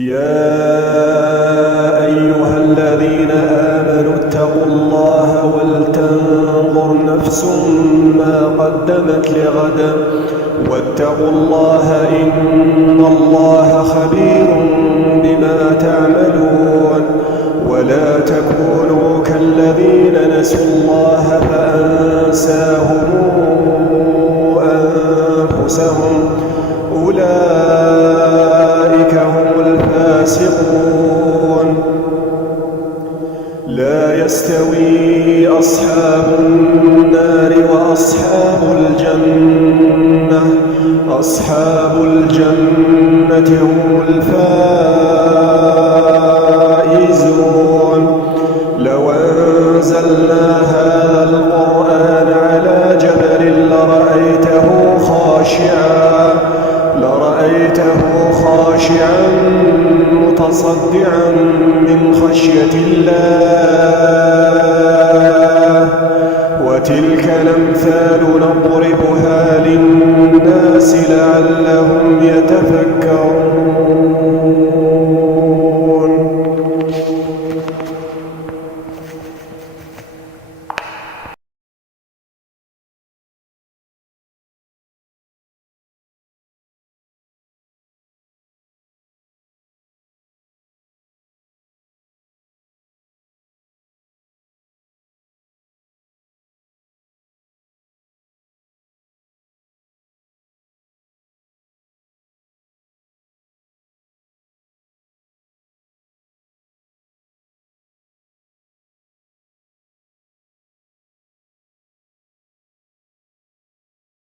يا أيها الذين آمنوا اتقوا الله ولتنظر نفس ما قدمت لغد واتقوا الله إن الله خبير بما تعملون. ولا تكونوا كالذين نسوا الله فأنساهم أنفسهم أولئك هم الفاسقون. لا يستوي أصحاب النار وأصحاب الجنة، أصحاب الجنة هم الفائزون. لو أنزلنا هذا القرآن على جبل لرأيته خاشعا متصدعا من خشية الله. وتلك الأمثال نضربها للناس لعلهم يتفكرون.